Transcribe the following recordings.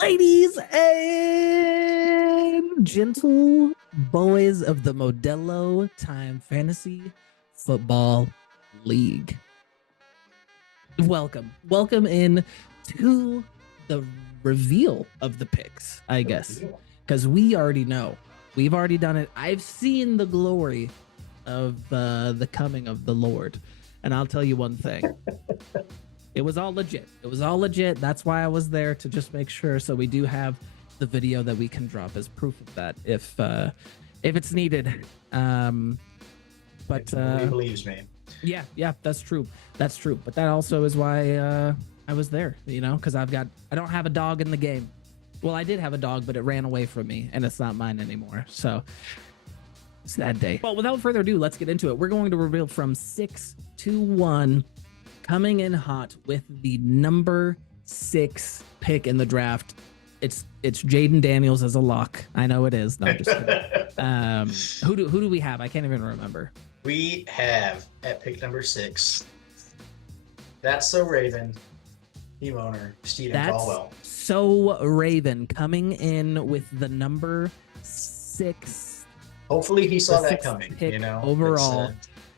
Ladies and gentle boys of the Modelo Time Fantasy Football League. Welcome in to the reveal of the picks, I guess, because we already know. We've already done it. I've seen the glory of the coming of the Lord. And I'll tell you one thing. It was all legit. It was all legit. That's why I was there, to just make sure. So we do have the video that we can drop as proof of that if it's needed. But Nobody believes me. yeah, that's true. That's true. But that also is why I was there, because I don't have a dog in the game. Well, I did have a dog, but it ran away from me, and it's not mine anymore. So it's that day. Well, without further ado, let's get into it. We're going to reveal from 6 to 1. Coming in hot with the number 6 pick in the draft. It's Jaden Daniels as a lock. I know it is. No, I'm just kidding. Who do we have? I can't even remember. We have at pick number 6. That's So Raven, team owner Stephen Caldwell. So Raven coming in with the number 6. Hopefully he saw that coming. Overall.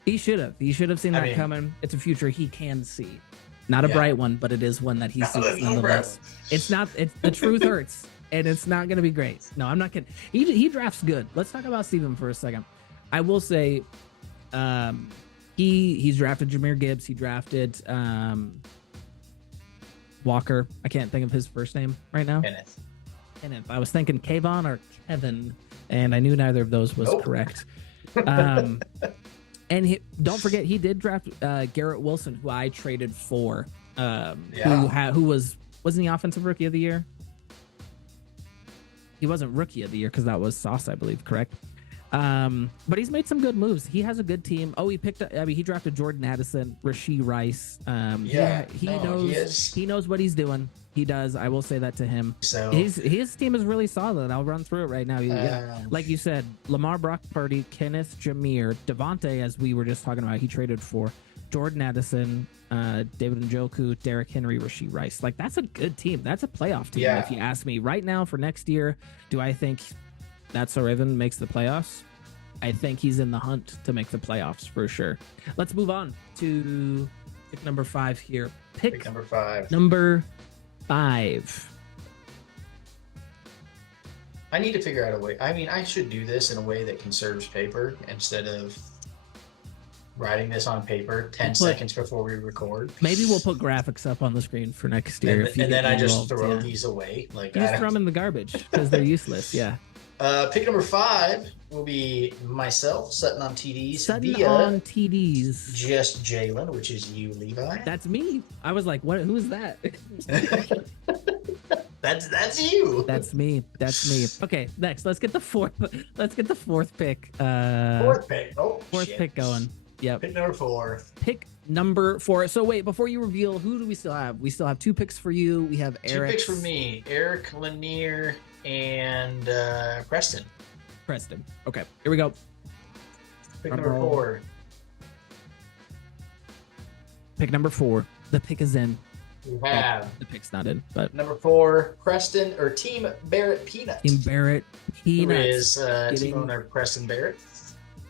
He should have. He should have seen that coming. It's a future he can see. Not a bright one, but it is one that he sees nonetheless. It's not. It's the truth hurts, and it's not going to be great. No, I'm not kidding. He drafts good. Let's talk about Steven for a second. I will say, he's drafted Jahmyr Gibbs. He drafted Walker. I can't think of his first name right now. Kenneth. I was thinking Kayvon or Kevin, and I knew neither of those was correct. And don't forget, he did draft Garrett Wilson, who I traded for. Who wasn't he offensive rookie of the year? He wasn't rookie of the year because that was Sauce, I believe, correct? But he's made some good moves. He has a good team. Oh, he drafted Jordan Addison, Rashee Rice. He knows what he's doing. He does. I will say that to him. So his team is really solid. I'll run through it right now. Like you said, Lamar, Brock Purdy, Kenneth, Jahmyr, Devontae, as we were just talking about, he traded for Jordan Addison, David Njoku, Derrick Henry, Rashee Rice. Like, that's a good team. That's a playoff team, if you ask me. Right now, for next year, do I think That's So Raven makes the playoffs? I think he's in the hunt to make the playoffs for sure. Let's move on to pick number 5 here. Pick number 5. Number 5. I need to figure out a way. I mean, I should do this in a way that conserves paper instead of writing this on paper 10 seconds before we record. Maybe we'll put graphics up on the screen for next year. And then I just throw these away. Like, you just throw them in the garbage because they're useless. Yeah. Pick number 5 will be myself, Sutton on TDs. Just Jalen, which is you, Levi. That's me. I was like, what? Who is that? That's you. That's me. Okay, next. Let's get the fourth pick. Fourth pick. Fourth pick going. Yep. Pick number 4. Pick number 4. So wait, before you reveal, who do we still have? We still have 2 picks for you. We have Eric. 2 picks for me. Eric, Lanier, and Preston. Okay, here we go. Pick number 4. Pick number 4. The pick is in. We have the pick's not in, but number 4, Preston, or Team Barrett Peanut. Team Barrett Peanut. Who is team owner Preston Barrett.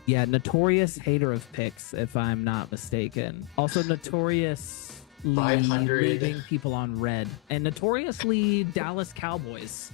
Yeah, notorious hater of picks, if I'm not mistaken. Also notorious 500 leaving people on red, and notoriously Dallas Cowboys.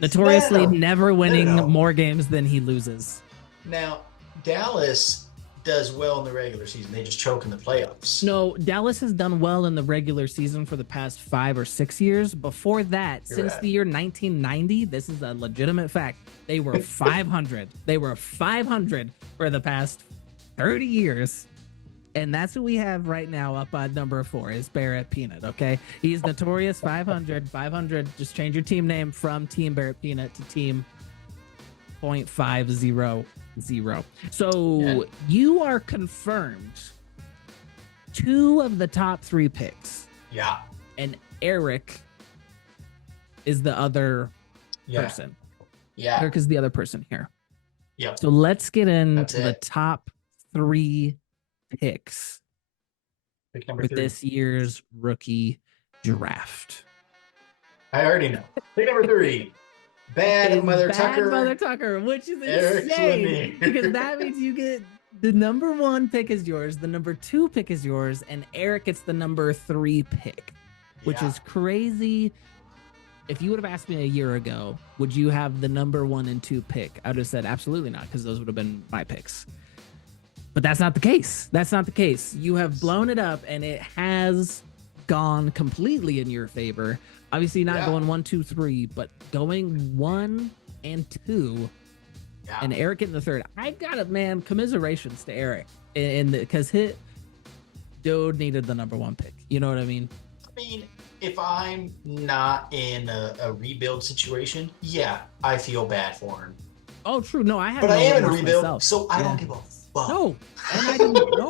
Notoriously never winning more games than he loses. Now, Dallas does well in the regular season. They just choke in the playoffs. No, Dallas has done well in the regular season for the past 5 or 6 years. Before that, since the year 1990, this is a legitimate fact, they were 500. They were 500 for the past 30 years. And that's what we have right now up on number 4 is Barrett Peanut, okay? He's notorious 500. 500, just change your team name from Team Barrett Peanut to Team .500. So you are confirmed 2 of the top 3 picks. Yeah. And Eric is the other person. Yeah. Eric is the other person here. Yeah. So let's get into the top 3 picks Pick number for 3. this year's rookie draft. I already know. Pick number 3. Bad Mother Tucker, which is insane because that means you get the number 1 pick is yours, the number 2 pick is yours, and Eric gets the number 3 pick, which is crazy. If you would have asked me a year ago, would you have the number 1 and 2 pick? I would have said absolutely not, because those would have been my picks. But that's not the case. That's not the case. You have blown it up, and it has gone completely in your favor. Obviously not going 1, 2, 3, but going 1 and 2, and Eric in the 3rd. I got it, man. Commiserations to Eric, because dude needed the number 1 pick. You know what I mean? I mean, if I'm not in a rebuild situation, I feel bad for him. Oh, true. No, I have. But I am in a rebuild, myself. So I don't give a fuck. No, and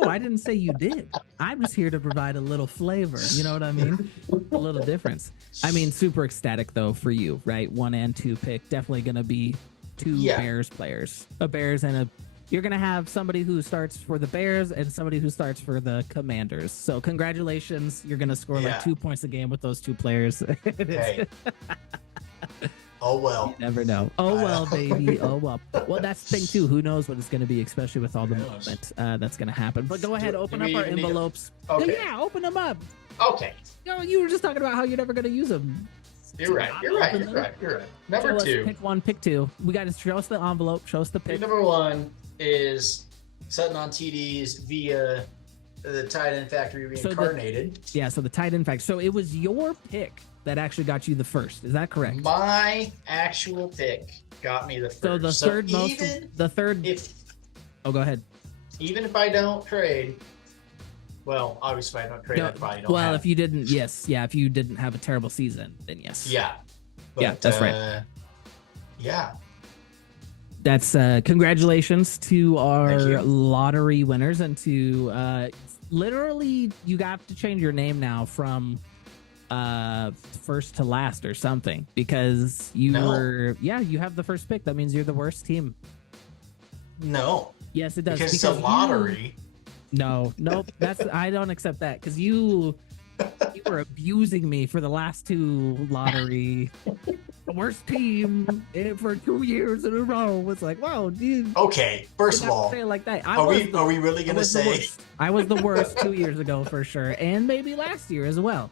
I didn't say you did. I'm just here to provide a little flavor. You know what I mean? A little difference. I mean, super ecstatic though for you, right? 1 and 2 pick. Definitely gonna be 2 Bears players. A Bears and a. You're gonna have somebody who starts for the Bears and somebody who starts for the Commanders. So congratulations. You're gonna score like 2 points a game with those 2 players. Hey. Oh well. You never know. Oh well, baby. Oh well. Well, that's the thing too. Who knows what it's going to be, especially with all the movement that's going to happen. But go ahead, open up our envelopes. Okay. Yeah, open them up. Okay. You were just talking about how you're never going to use them. You're right. Number 2. Pick 1, pick 2. We got to show us the envelope. Show us the pick. Number 1 is Sutton on TDs via the tight end factory reincarnated. So the tight end factory. So it was your pick that actually got you the first. Is that correct? My actual pick got me the first. So the third. Oh, go ahead. Even if I don't trade, well, obviously if I don't trade, I probably don't. Well, if you didn't, if you didn't have a terrible season, then yes. Yeah. But, that's right. Yeah. That's congratulations to our lottery winners, and to literally you got to change your name now from first to last or something, because you have the first pick. That means you're the worst team. No. Yes, it does. Because it's a lottery. No, I don't accept that, because you were abusing me for the last 2 lottery. The worst team for 2 years in a row. It's like, wow, dude. Okay, first of all, say it like that. Are we really gonna say I was the worst 2 years ago for sure, and maybe last year as well.